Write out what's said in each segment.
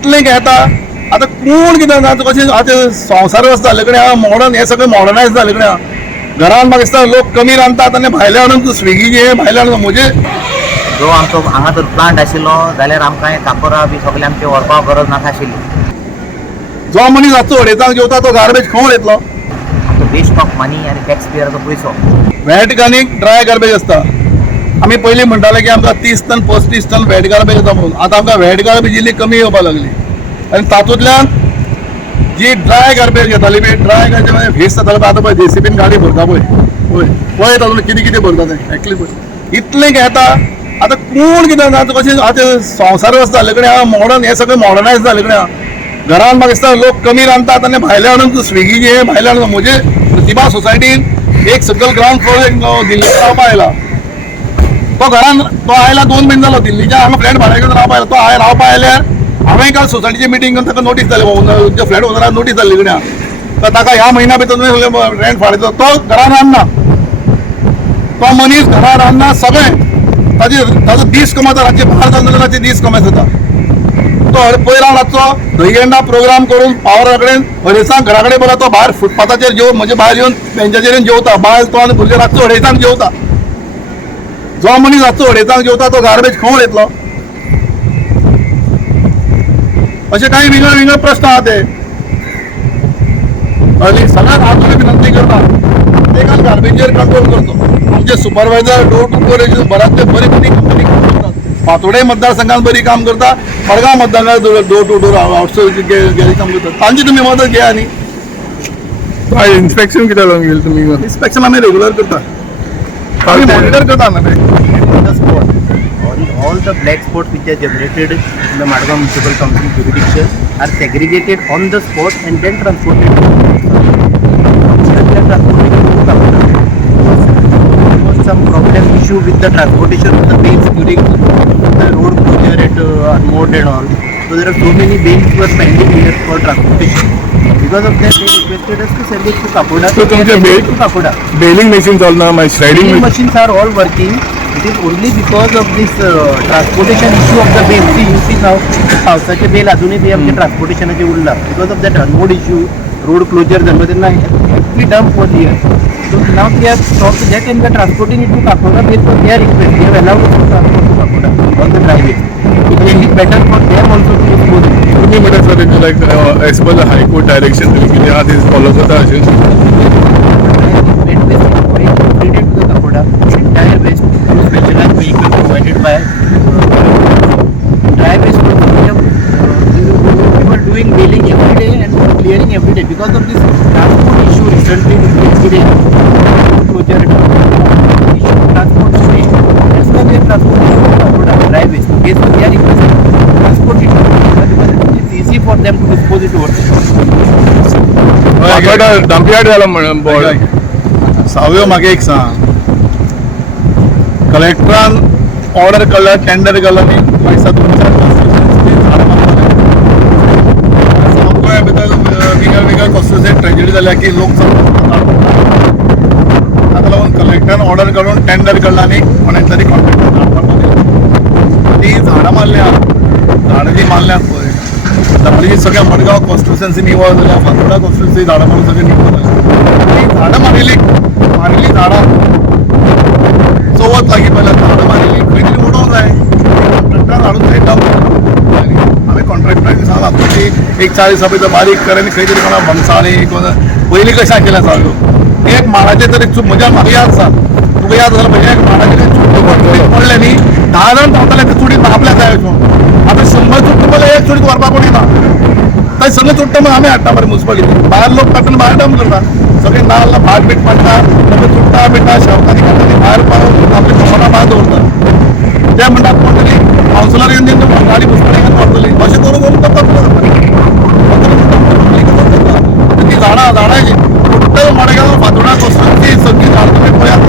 इतलें घेता आतां कोण कितें जाता कशें आतां संवसार वस्त जाले कडेन मॉडर्न हें सगळें मॉडर्नायज जाले कडेन घरान म्हाका दिसता लोक कमी रांदतात आनी भायले हाडून स्विगीचे भायले हाडून म्हणजे जो आमचो हांगा तर प्लांट आशिल्लो जाल्यार आमकां कापोरां बी सगळें आमचें व्हरपाक गरज नाशिल्ली. जो मनीस रातचो अडेजांक जेवता तो गार्बेज खंय येतलो. वेस्ट ऑफ मनी आनी टॅक्स पेयराचो पयसो. वेट आनी ड्राय गार्बेज आसता. आमी पयलीं म्हणटाले की आमकां 30 टन 35 टन वेट गार्बेज येता म्हणून. आतां आमकां वेट गार्बेज इल्ली कमी येवपाक लागली आनी तातूंतल्यान जी ड्राय गार्बेज घेताली पळय ड्राय गार्बेज फेस जातालो पळय आतां पळय जेसीबीन गाडी भरता पळय पळय तातूंत कितें कितें भरता तें एक्चुली पळय इतलें घेता आतां कोण कितें जाता कशें आतां संवसार वस्त जाले कडेन मॉडर्न हें सगळें मॉडर्नायज जाले कडेन घरान म्हाका दिसता लोक कमी रांदतात आनी भायले हाडून स्विगीचे भायले हाडून म्हणजे प्रतिभा सोसायटीन एक सकयल ग्रावंड फ्लोर दिल्लीच्या रावपा आयला. तो घरान तो आयला 2 मिनट जालो दिल्लीच्या हांगा फ्लॅट भाड्याक घेवन रावपा आयला. तो रावपा आयल्यार हांवें काल सोसायटीची मिटींग करून ताका नोटीस जाली फ्लॅट ओनराक नोटीस जाल्ली कडेन तर ताका ह्या म्हयन्या भितर तुवें सगळें रेंट फाडयतो. तो घरान रांदना तो मनीस घरान रांदना सगळें ताजो दीस कमयता रातचे भायर जावन ताचे दीस कमयत जाता. तो पयला रातचो दहीहंडा प्रोग्राम करून पावरा कडेन अडेजांक घरा कडेन बोला तो भायर फुटपाथाचेर जेव म्हणजे भायर येवन बेंचाचेर जेवता बायल तो आनी भुरगे रातचो अडेजांक जेवता. जो मनीस रातचो अडेजांक जेवता तो गार्बेज खंय येतलो. अशे काही वेगळे वेगळे प्रश्न आहा ते आणि सगळ्यात हांव विनंती करता प्रत्येकान गार्बेजचेर कंट्रोल करचो. आमचे सुपरवायझर डोर टू डोर बऱ्याच बरी कंपनी काम करतात. फातोर्डे मतदारसंघात बरी काम करता. मडगांव मतदारसंघात डोर टू डोर आउटसोर्स गेली काम करतात. तांची तुमी मदत घ्या न्ही. इन्स्पेक्शन कित्याक लागून गेले तुमी? इन्स्पेक्शन आमी रेग्युलर करता. आमी मॉनिटर करता न्ही. All the black spots which are generated in the Madgaon Municipal Council jurisdiction are segregated on the spot and then transported to some problem issue with the transportation of the bales during the road closure at Mode and all. So there are so many bales were pending here for transportation. Because of that, they requested us to send it to Kapoda. So to Kapoda. Baling machines all now, my shredding machines are all working. It is only because of this transportation issue of the bale. See, you see now, पावसाचे बेल अजूनही ते आमचे ट्रान्सपोर्टेशनाचे उरला. Because of that Anmod issue, road closure झालं त्यांना actually dump was here. So now they are stop that and the transporting it to Kakoda based on their request. They have allowed to transport to Kakoda on the driveway. It will be better for them also to smooth. तुम्ही म्हणत sir like as per the high court direction तुम्ही किती आधी follow करता अशें entire waste through specialized vehicles provided by dry waste. We were doing wheeling every day and clearing every day because of this transport issue recently today. Closure issue transport issue. That's why we are transporting dry waste. Based on their request, transport it because it's easy for them to dispose it over. Dump yard झाला म्हणून board सावयो म्हाका एक सांग. कलेक्टरान order केला tender केला न्ही पैसा 2-4 गोंया भितर वेगळ्या वेगळ्या कॉन्स्टिट्युएन्सीत ट्रेजेडी जाल्या की लोक ताका लागून कलेक्टरान ऑर्डर करून टेंडर केला न्ही कोणें तरी कॉन्ट्रॅक्टर ती झाडां मारल्यात. झाडां जी मारल्यात पळय आपली सगळ्या मडगांव कॉन्स्टिट्युएन्सी निवळ जाल्या फातोर्डा कॉन्स्टिट्युएन्सी झाडां मारून सगळी निवळ जाल्या. ती झाडां मारिल्ली झाडां चवथ लागीं पयल्या झाडां मारिल्ली खंय तरी उडोवंक जाय. कॉन्ट्रॅक्टरान हाडून थंय डंप हांवें कॉन्ट्रॅक्टराक सांगलां तुमची एक 40 भितर बारीक कर आनी खंय तरी कोणा भंगसाळी कोण पयलीं कशें आशिल्लें सांगू एक माडाचेर तरी चूक म्हज्या म्हाका याद आसा तुका याद जाल्यार म्हज्या एक माडाचेर चूक पडलें न्ही 10 जाण धांवताले ते चुडीत आपल्या जाय वचून. आतां 100 चुट्ट पयलें एक चुडीत व्हरपाक कोणी ना. थंय सगळें चुट्ट मग आमी हाडटा मरे म्युन्सिपालिटी भायर लोक काडटा भायर डंप करता. सगळें नाल्ल भाट बीट पडटा सगळें चुट्टा बिट्टा शेवकांनी काडटा ती भायर पावून आपली कमरां भायर दवरता. ते म्हणटात कोण तरी कावन्सिलर येवन तेंची गाडी मुन्सिपालिटीन व्हरतली अशें करून करून करता. ती झाडांची टोटल मडगांव फातोर्डा कॉन्स्टिट्युएन्सी सगळी झाडां तुमी पळयात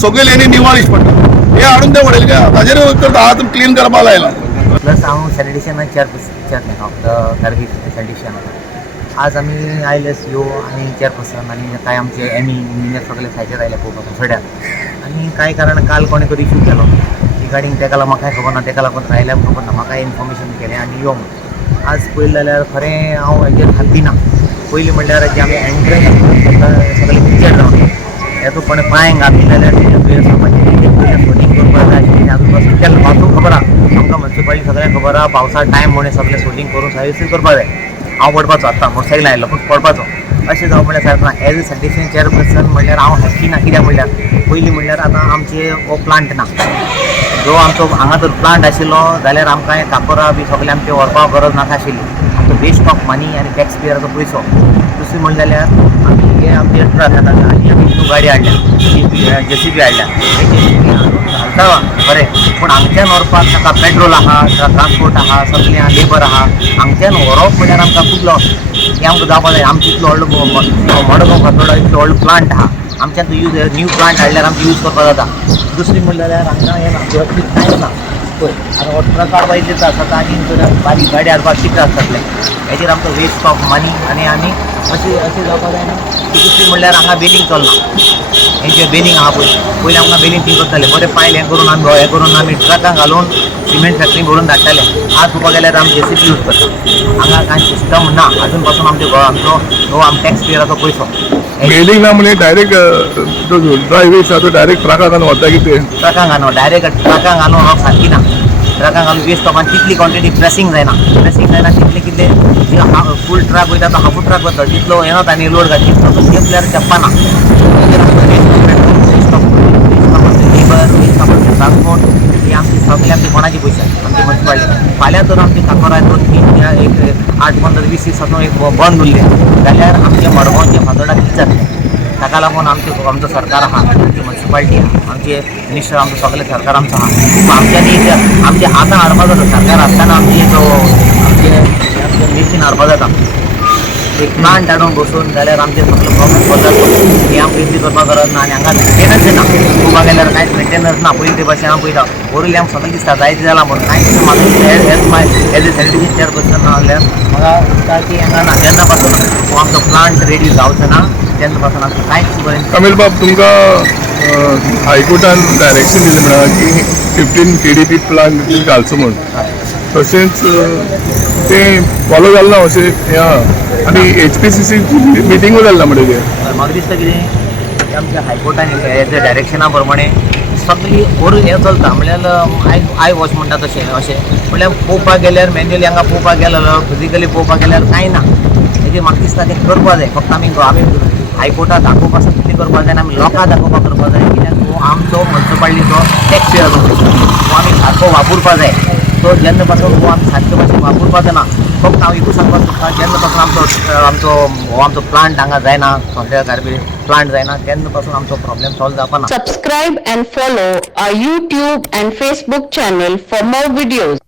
सगळे लेनी निवाळ इश्ट पडटा. हे हाडून ते उडयले ताजेर करता हात क्लीन करपाक लायला. प्लस हांव sanitation chairman of the garbage sanitation. आज आम्ही आयलेस यो आणि चेअरपर्सन आणि काय आमचे इंजिनियर सगळे सायडीर आयले पळोवपाक सड्याक. आणि काय कारण काल कोणे तरी इशू केलो रिगार्डींग तेका लागून म्हाकाय खबर ना तेका लागून रायल्याक खबर ना म्हाका इन्फॉर्मेशन केलें आनी यो म्हणून. आज पळयलें जाल्यार खरें हांव हेजेर खाती ना. पयलीं म्हणल्यार जी आमी एंट्रन्स सगळे किचड जावन येतून पण पांय घातले जाल्यार पयलें शूटिंग करपाक जाय आशिल्लें. आजून पासून केन्ना पावसून खबर आहा आमकां म्युन्सिपालिटी सगळ्यांक खबर आहा पावसा टायम म्हणून सगळें शूटिंग करून सर्विसींग करपाक जाय. हांव पडपाचो आतां मोटरसायकल आयलो पूण पडपाचो अशें जावं म्हणल्यार सारको ना. एज अ सॅटिस्फॅक्शन चेअरपर्सन म्हणल्यार हांव हाडची ना. कित्याक म्हणल्यार पयलीं म्हणल्यार आतां आमचे हो प्लांट ना. जो आमचो हांगा जर प्लांट आशिल्लो जाल्यार आमकां हें काकोरा बी सगळें आमचें व्हरपाक गरज नाका आशिल्ली. आमचो वेस्ट ऑफ मनी आनी टॅक्स पेयराचो पयसो. दुसरें म्हणलें जाल्यार आमी हे आमचे ट्रक येता आनी आमी न्यू गाडी हाडल्या JCB हाडल्या. घालता बरें पूण हांगच्यान व्हरपाक ताका पेट्रोल आहा ट्रान्सपोर्ट आहा सगळें लेबर आहा. हांगच्यान व्हरप म्हणल्यार आमकां खूब लॉस. हें आमकां जावपाक जाय. आमचो इतलो व्हडलो मडगांव फातोर्डा इतलो व्हडलो प्लांट आहा. आमच्यान यूज न्यू प्लांट हाडल्यार आमकां यूज करपाक जाता. दुसरी म्हणल्यार हांगा हें ना सुरक्षीत कांयच ना. पळय आतां हो ट्रक हाडपाक येता सकाळ आनी बारीक गाडी हाडपाक कितें आसतलें. हेजेर आमचो वेस्ट ऑफ मनी आनी आमी अशें जावपाक जायना की दुसरी म्हणल्यार हांगा बेलिंग चलना. हेंचें बेलिंग आहा पयलीं आमकां बेलिंग थंय करताले बरें पायल हें करून आमी हें करून आमी ट्रकां घालून सिमेंट फॅक्टरी भरून धाडटाले. आज पळोवपाक गेल्यार आमी JCB यूज करता. हांगा कांय सिस्टम ना आजून पासून आमचो हो आम टॅक्स पेयराचो पयसो. बेलिंग ना म्हणजे डायरेक्ट जो ड्राय वेस्ट आहा तो डायरेक्ट ट्रकां घालून वता कितें ट्रकां घालून डायरेक्ट ट्रकां घालून हांव सारकी ना. ट्रकां घालून वेस्ट ऑफान तितली क्वॉन्टिटी प्रेसींग जायना तितलें कितें जी फूल ट्रक वयता तो हाफ ट्रक वता तितलो येना आनी लोड घाल तितलो तो प्लेयर चप्पाना. Waste of labour waste of transport ही आमची सगळी आमची कोणाची पयशे आमची म्युन्सिपालिटी. फाल्यां तर आमची काकोरा 2-3 एक 8-15-20 दीस सावन एक बंद उरले जाल्यार आमचे मडगांवचे फातोर्डा कितें जातलें. ताका लागून आमचो सरकार आहा आमची म्युन्सिपालिटी आहा आमचे मिनिस्टर आमचो सगळें सरकार आमचो आहा. आमच्यांनी आमच्या हातान हाडपाक जाता. सरकार आसतना आमचे मेशीन हाडपाक जाता. एक प्लांट हाडून बसून जाल्यार आमचे सगळे प्रॉब्लेम सॉल्व जाता. हे आमकां इतली करपाक गरज ना आनी हांगा मेंटेनन्स ना. पळोवपाक गेल्यार कांयच मेंटेनन्स ना. पयलीं ते भशेन हांव पळयता ओरली आमकां सगळें दिसता जायते जाला म्हणून कांयच म्हाका एज अ सॅनिटेशन चेअरपर्सन जाल्यार म्हाका दिसता की हांगा ना. जेन्ना पासून हो आमचो प्लांट रेडी जावचो ना तेन्ना पासून आमकां कांयच बरें. अमीर बाब तुमकां हायकोर्टान डायरेक्शन दिलें म्हणा की 15 KDP प्लांट घालचो म्हूण. तशेंच तें फॉलो जालें ना अशें हें आहा. आनी HPCC मिटिंगूय जालें ना म्हणजे म्हाका दिसता कितें आमच्या हायकोर्टान हेजे डायरेक्शना प्रमाणे सगळी हें चलता म्हणल्यार आय वॉश म्हणटा तशें अशें म्हणल्यार पळोवपाक गेल्यार मॅन्युअली हांगा पळोवपाक गेलो फिजिकली पळोवपाक गेल्यार कांय ना. हेजेर म्हाका दिसता तें करपाक जाय. फक्त आमी हायकोर्टाक दाखोवपाक कितें करपाक जाय आमी लोकांक दाखोवपाक करपाक जाय. कित्याक हो आमचो म्युन्सिपालिटीचो टॅक्स पेयराचो पयसो हो आमी सारको वापरपाक जाय. तो जेन्ना पासून हो आमी सारके भाशेन वापरपाक जायना. फक्त हांव एकूच सांगपाक सोदतां जेन्ना पासून आमचो प्लांट हांगा जायना सगळ्या गार्बेज प्लांट जायना तेन्ना पासून आमचो प्रॉब्लेम सॉल्व जावपाना. Subscribe and follow our YouTube and Facebook channel for more videos.